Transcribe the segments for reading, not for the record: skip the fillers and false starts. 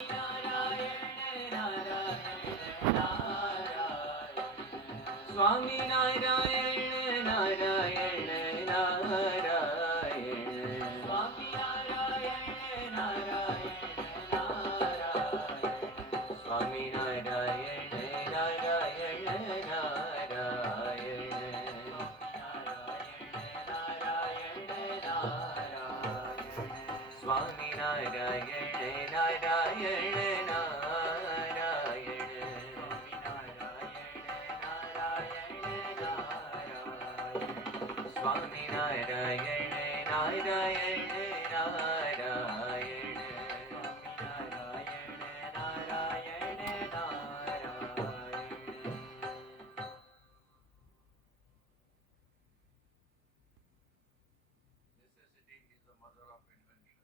Narayan Narayan Narayan Swami Narayan Narayan Narayan Swami Narayan Narayan Narayan Swami Narayan Narayan Narayan Swami Narayan Narayan Narayan Swami Narayan Narayan Narayan Necessity is the mother of invention.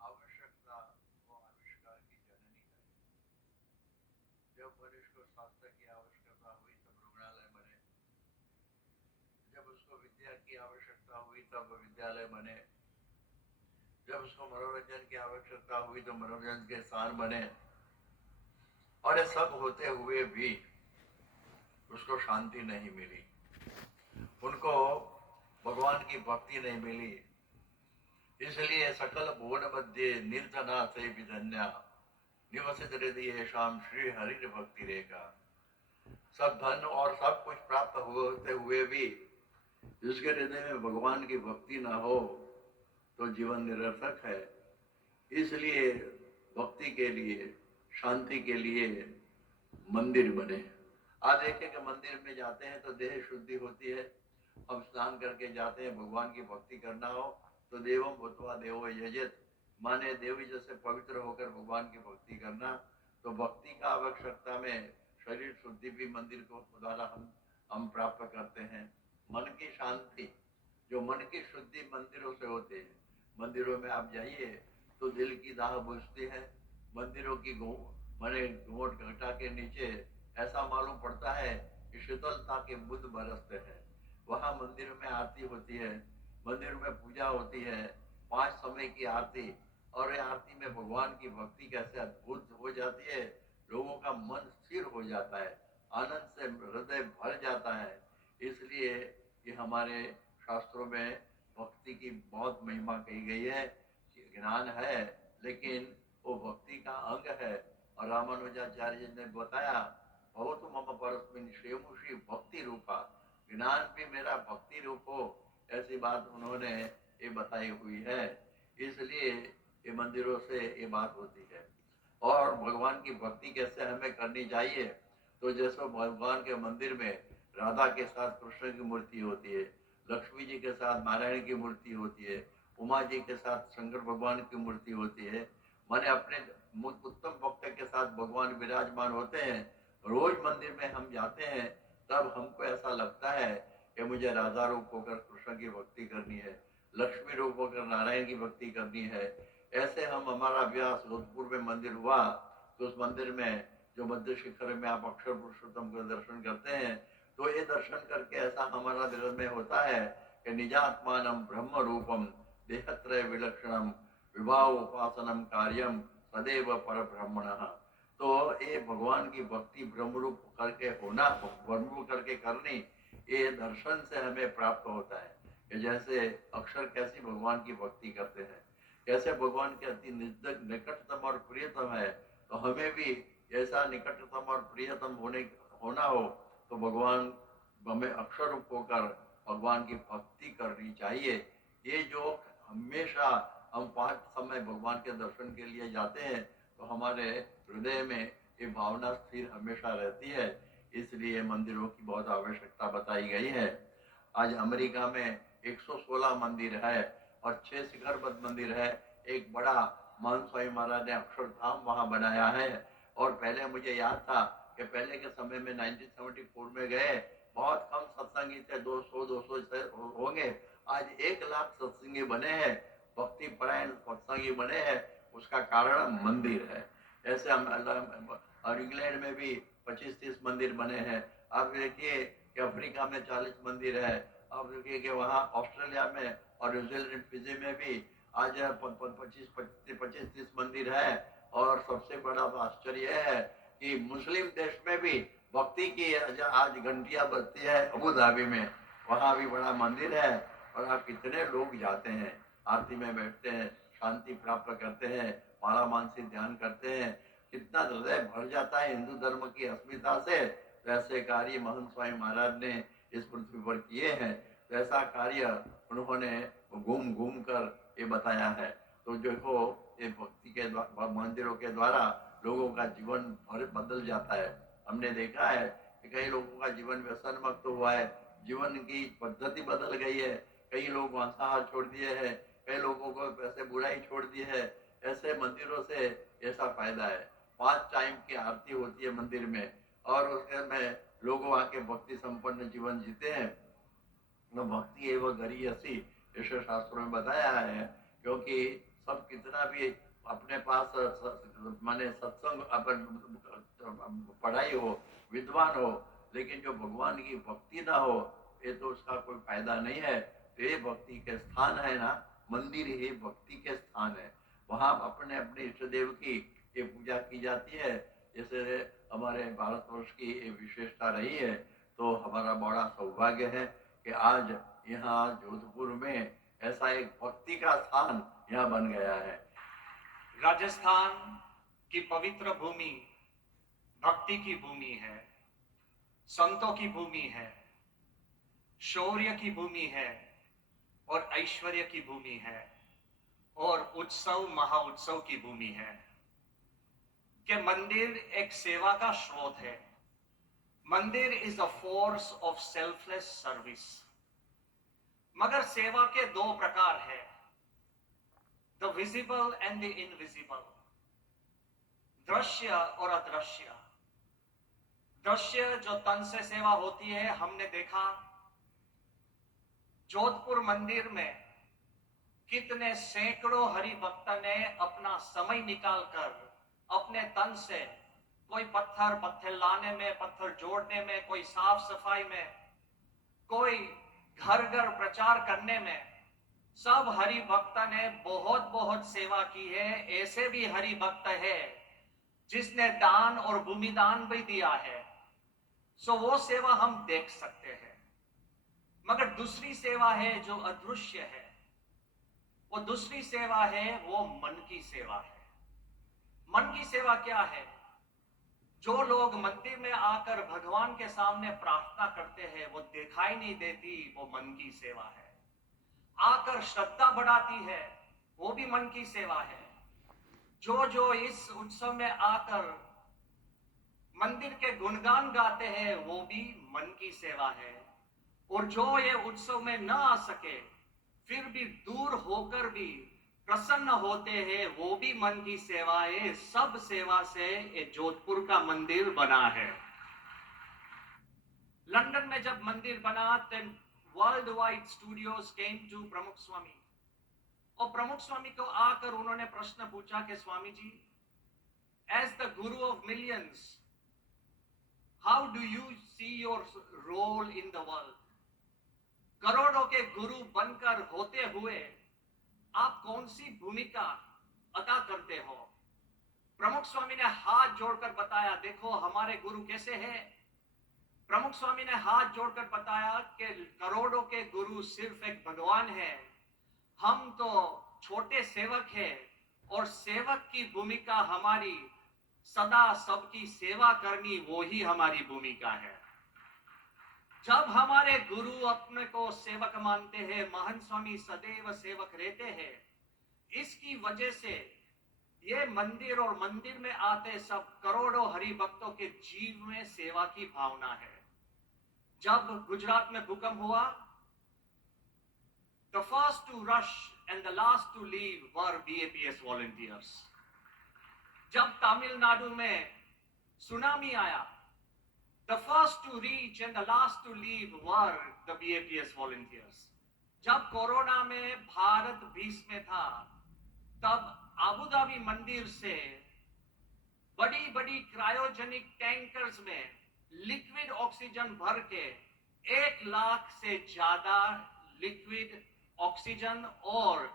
आवश्यकता वो आविष्कार की जननी है। जब मनुष्य को शास्त्र की आवश्यकता हुई तब रुग्णालय बने, जब उसको विद्या की आवश्यकता हुई तब विद्यालय बने, जब उसको मनोरंजन की आवश्यकता हुई तो मनोरंजन के स्थान बने। और ये सब होते हुए भी उसको शांति नहीं मिली, उनको भगवान की भक्ति नहीं मिली। इसलिए सकल भुवन मध्य नीलतनाथ विधन्या निवसित हृदय शाम श्री हरि भक्ति रेखा। सब धन और सब कुछ प्राप्त होते हुए भी जिसके हृदय में भगवान की भक्ति ना हो तो जीवन निरर्थक है। इसलिए भक्ति के लिए, शांति के लिए मंदिर बने। आज देखें कि मंदिर में जाते हैं तो देह शुद्धि होती है। हम स्नान करके जाते हैं, भगवान की भक्ति करना हो तो देवम भूतवा देवो यजत, माने देवी जैसे पवित्र होकर भगवान की भक्ति करना। तो भक्ति का आवश्यकता में शरीर शुद्धि भी मंदिर को द्वारा हम प्राप्त करते हैं। मन की शांति, जो मन की शुद्धि मंदिरों से होते हैं। मंदिरों में आप जाइए तो दिल की दाह बुझती है। मंदिरों की घूंघट घटा के नीचे ऐसा मालूम पड़ता है कि शीतलता के बुद्ध बरसते हैं। वहाँ मंदिर में आरती होती है, मंदिर में पूजा होती है, 5 समय की आरती। और ये आरती में भगवान की भक्ति कैसे अद्भुत हो जाती है, लोगों का मन स्थिर हो जाता है, आनंद से हृदय भर जाता है। इसलिए ये हमारे शास्त्रों में भक्ति की बहुत महिमा कही गई है। ज्ञान है लेकिन वो भक्ति का अंग है। और रामानुजाचार्य जी ने बताया, भवतु मम परस्मिन् क्षेमुषी भक्ति रूपा, ज्ञान भी मेरा भक्ति रूप हो, ऐसी बात उन्होंने ये बताई हुई है। इसलिए ये मंदिरों से ये बात होती है। और भगवान की भक्ति कैसे हमें करनी चाहिए, तो जैसे भगवान के मंदिर में राधा के साथ कृष्ण की मूर्ति होती है, लक्ष्मी जी के साथ नारायण की मूर्ति होती है, उमा जी के साथ शंकर भगवान की मूर्ति होती है। माने अपने उत्तम भक्त के साथ भगवान विराजमान होते हैं। रोज मंदिर में हम जाते हैं तब हमको ऐसा लगता है कि मुझे राधा रूप होकर कृष्ण की भक्ति करनी है, लक्ष्मी रूप होकर नारायण की भक्ति करनी है। ऐसे हम हमारा अभ्यास जोधपुर में मंदिर हुआ तो उस मंदिर में जो मध्य शिखर में आप अक्षर पुरुषोत्तम का दर्शन करते हैं, तो ये दर्शन करके ऐसा हमारा दिल में होता है कि निजात्मानम ब्रह्म रूपम देहत्रय विलक्षणम विभाव उपासनम कार्यम सदैव पर ब्रह्मणः। तो ये भगवान की भक्ति ब्रह्मरूप करके होना, ब्रह्मरूप करके करनी, ये दर्शन से हमें प्राप्त होता है कि जैसे अक्षर कैसी भगवान की भक्ति करते हैं, कैसे भगवान के अति निकटतम और प्रियतम है। तो हमें भी ऐसा निकटतम और प्रियतम होना हो तो भगवान हमें अक्षर रूप होकर भगवान की भक्ति करनी चाहिए। ये जो हमेशा हम 5 समय भगवान के दर्शन के लिए जाते हैं तो हमारे हृदय में ये भावना स्थिर हमेशा रहती है। इसलिए मंदिरों की बहुत आवश्यकता बताई गई है। आज अमेरिका में 116 मंदिर है और 6 शिखरबद्ध मंदिर है। एक बड़ा महंत स्वामी महाराज ने अक्षरधाम वहाँ बनाया है। और पहले मुझे याद था कि पहले के समय में 1974 में गए, बहुत कम सत्संगी थे, 200 होंगे। आज 1 लाख सत्संगी बने हैं, भक्ति परायण सत्संगी बने हैं। उसका कारण मंदिर है। ऐसे हम और इंग्लैंड में भी 25-30 मंदिर बने हैं। आप देखिए कि अफ्रीका में 40 मंदिर है। आप देखिए कि वहाँ ऑस्ट्रेलिया में और न्यूजीलैंड फिजी में भी आज 25-30 मंदिर है। और सबसे बड़ा आश्चर्य है कि मुस्लिम देश में भी भक्ति की आज घंटियां बजती है। अबू धाबी में वहाँ भी बड़ा मंदिर है और आप कितने लोग जाते हैं, आरती में बैठते हैं, शांति प्राप्त करते हैं, माला मानसी ध्यान करते हैं। कितना हृदय भर जाता है हिंदू धर्म की अस्मिता से। वैसे कार्य महंत स्वामी महाराज ने इस पृथ्वी पर किए हैं, वैसा कार्य उन्होंने घूम घूम कर ये बताया है। तो देखो ये भक्ति के मंदिरों के द्वारा लोगों का जीवन बदल जाता है। हमने देखा है कि कई लोगों का जीवन व्यसन मुक्त हुआ है, जीवन की पद्धति बदल गई है। कई लोग मांसाहार छोड़ दिए हैं, कई लोगों को वैसे बुराई छोड़ दी है। ऐसे मंदिरों से ऐसा फायदा है। 5 टाइम की आरती होती है मंदिर में और उसमें लोग आके भक्ति संपन्न जीवन जीते हैं। तो भक्ति एवं गरीयसी ऐसे शास्त्रों में बताया है। क्योंकि सब कितना भी अपने पास माने सत्संग पढ़ाई हो, विद्वान हो, लेकिन जो भगवान की भक्ति ना हो ये तो उसका कोई फायदा नहीं है। तो ये भक्ति के स्थान है ना, मंदिर ही भक्ति के स्थान है। वहां अपने अपने इष्ट देव की ये पूजा की जाती है। जैसे हमारे भारतवर्ष की ये विशेषता रही है। तो हमारा बड़ा सौभाग्य है कि आज यहाँ जोधपुर में ऐसा एक भक्ति का स्थान यहाँ बन गया है। राजस्थान की पवित्र भूमि भक्ति की भूमि है, संतों की भूमि है, शौर्य की भूमि है और ऐश्वर्य की भूमि है और उत्सव महाउत्सव की भूमि है। कि मंदिर एक सेवा का स्रोत है। मंदिर is a force of selfless service. मगर सेवा के 2 प्रकार है, the visible and the invisible, दृश्य और अदृश्य। दृश्य जो तन से सेवा होती है, हमने देखा जोधपुर मंदिर में कितने सैकड़ों हरि भक्त ने अपना समय निकालकर अपने तन से, कोई पत्थर लाने में, पत्थर जोड़ने में, कोई साफ सफाई में, कोई घर घर प्रचार करने में, सब हरि भक्त ने बहुत बहुत सेवा की है। ऐसे भी हरि भक्त है जिसने दान और भूमि दान भी दिया है। सो वो सेवा हम देख सकते हैं। मगर दूसरी सेवा है जो अदृश्य है। वो दूसरी सेवा है, वो मन की सेवा है। मन की सेवा क्या है? जो लोग मंदिर में आकर भगवान के सामने प्रार्थना करते हैं, वो दिखाई नहीं देती, वो मन की सेवा है। आकर श्रद्धा बढ़ाती है, वो भी मन की सेवा है। जो इस उत्सव में आकर मंदिर के गुणगान गाते हैं, वो भी मन की सेवा है। और जो ये उत्सव में न आ सके, फिर भी दूर होकर भी प्रसन्न होते हैं, वो भी मन की सेवा है। सब सेवा से ये जोधपुर का मंदिर बना है। लंदन में जब मंदिर बना, then worldwide studios came to प्रमुख स्वामी, और प्रमुख स्वामी को आकर उन्होंने प्रश्न पूछा कि Swami ji, as the guru of millions, how do you see your role in the world? करोड़ों के गुरु बनकर होते हुए आप कौन सी भूमिका अदा करते हो? प्रमुख स्वामी ने हाथ जोड़कर बताया, देखो हमारे गुरु कैसे हैं। प्रमुख स्वामी ने हाथ जोड़कर बताया कि करोड़ों के गुरु सिर्फ एक भगवान है, हम तो छोटे सेवक हैं और सेवक की भूमिका हमारी सदा सबकी सेवा करनी, वो ही हमारी भूमिका है। जब हमारे गुरु अपने को सेवक मानते हैं, महंत स्वामी सदैव सेवक रहते हैं। इसकी वजह से ये मंदिर और मंदिर में आते सब करोड़ों हरि भक्तों के जीव में सेवा की भावना है। जब गुजरात में भूकंप हुआ, the first to rush and the last to leave were BAPS volunteers. जब तमिलनाडु में सुनामी आया, the first to reach and the last to leave were the BAPS volunteers. जब कोरोना में भारत भीष में था, तब अबू धाबी मंदिर से बड़ी बड़ी क्रायोजेनिक टैंकर्स में लिक्विड ऑक्सीजन भर के 1 लाख से ज्यादा लिक्विड ऑक्सीजन और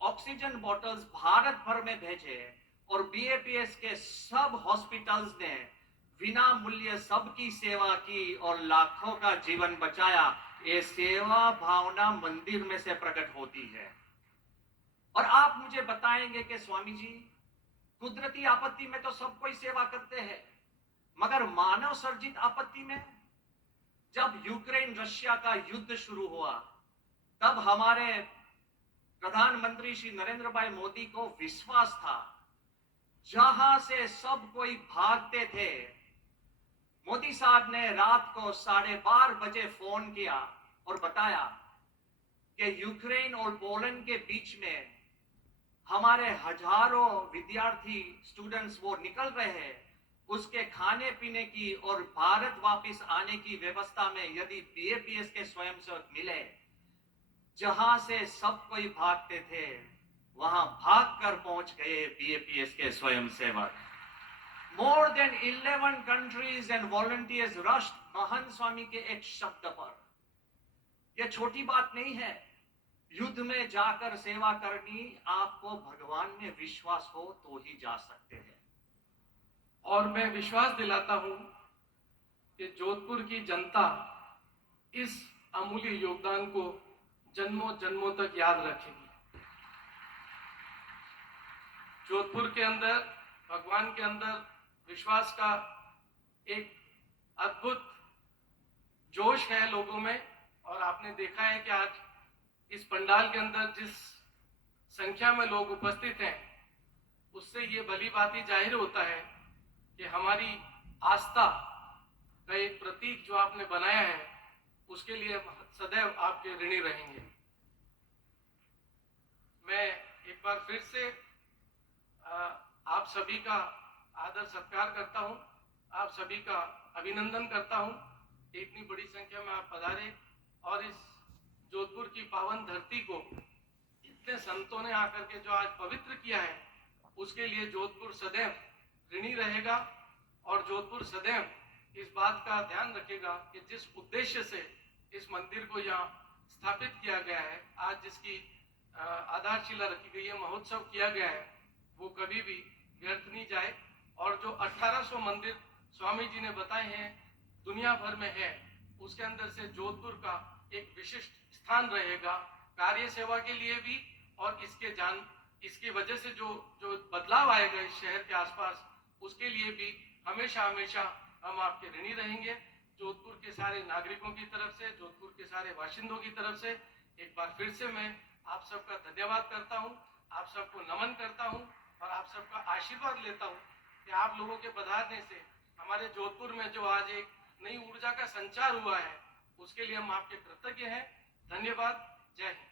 ऑक्सीजन बॉटल्स भारत भर में भेजे और बीएपीएस के सब हॉस्पिटल्स ने बिना मूल्य सबकी सेवा की और लाखों का जीवन बचाया। ये सेवा भावना मंदिर में से प्रकट होती है। और आप मुझे बताएंगे कि स्वामी जी, कुदरती आपत्ति में तो सब कोई सेवा करते हैं, मगर मानव सर्जित आपत्ति में, जब यूक्रेन रशिया का युद्ध शुरू हुआ, तब हमारे प्रधानमंत्री श्री नरेंद्र भाई मोदी को विश्वास था, जहां से सब कोई भागते थे, मोदी साहब ने रात को 12:30 बजे फोन किया और बताया कि यूक्रेन और पोलैंड के बीच में हमारे हजारों विद्यार्थी स्टूडेंट्स वो निकल रहे हैं, उसके खाने पीने की और भारत वापस आने की व्यवस्था में यदि बीएपीएस के स्वयंसेवक मिले, जहां से सब कोई भागते थे वहां भागकर पहुंच गए बीएपीएस के स्वयंसेवक। More than 11 countries and volunteers rushed महंत स्वामी के एक शब्द पर। यह छोटी बात नहीं है। युद्ध में जाकर सेवा करनी, आपको भगवान में विश्वास हो तो ही जा सकते हैं। और मैं विश्वास दिलाता हूं कि जोधपुर की जनता इस अमूल्य योगदान को जन्मों जन्मों तक याद रखेगी। जोधपुर के अंदर भगवान के अंदर विश्वास का एक अद्भुत जोश है लोगों में। और आपने देखा है कि आज इस पंडाल के अंदर जिस संख्या में लोग उपस्थित हैं, उससे ये भली भांति जाहिर होता है कि हमारी आस्था का एक प्रतीक जो आपने बनाया है, उसके लिए सदैव आपके ऋणी रहेंगे। मैं एक बार फिर से आप सभी का आदर सत्कार करता हूं, आप सभी का अभिनंदन करता हूं। इतनी बड़ी संख्या में आप पधारे और इस जोधपुर की पावन धरती को इतने संतों ने आकर के जो आज पवित्र किया है, उसके लिए जोधपुर सदैव ऋणी रहेगा। और जोधपुर सदैव इस बात का ध्यान रखेगा कि जिस उद्देश्य से इस मंदिर को यहाँ स्थापित किया गया है, आज जिसकी आधारशिला रखी गई है, महोत्सव किया गया है, वो कभी भी व्यर्थ नहीं जाए। और जो 1800 मंदिर स्वामी जी ने बताए हैं दुनिया भर में है, उसके अंदर से जोधपुर का एक विशिष्ट स्थान रहेगा कार्य सेवा के लिए भी। और इसकी वजह से जो बदलाव आएगा इस शहर के आसपास, उसके लिए भी हमेशा हमेशा हम आपके ऋणी रहेंगे। जोधपुर के सारे नागरिकों की तरफ से, जोधपुर के सारे बाशिंदों की तरफ से एक बार फिर से मैं आप सबका धन्यवाद करता हूं, आप सबको नमन करता हूं और आप सबका आशीर्वाद लेता हूं कि आप लोगों के पधारने से हमारे जोधपुर में जो आज एक नई ऊर्जा का संचार हुआ है, उसके लिए हम आपके कृतज्ञ हैं। धन्यवाद। जय हिंद।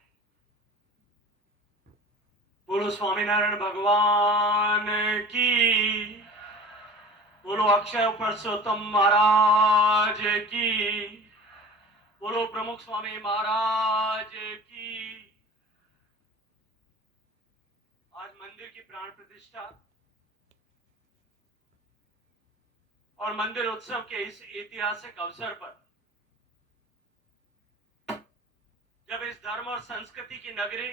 बोलो स्वामीनारायण भगवान की, बोलो अक्षय पुरुषोत्तम महाराज की, बोलो प्रमुख स्वामी महाराज की। आज मंदिर की प्राण प्रतिष्ठा और मंदिर उत्सव के इस ऐतिहासिक अवसर पर, जब इस धर्म और संस्कृति की नगरी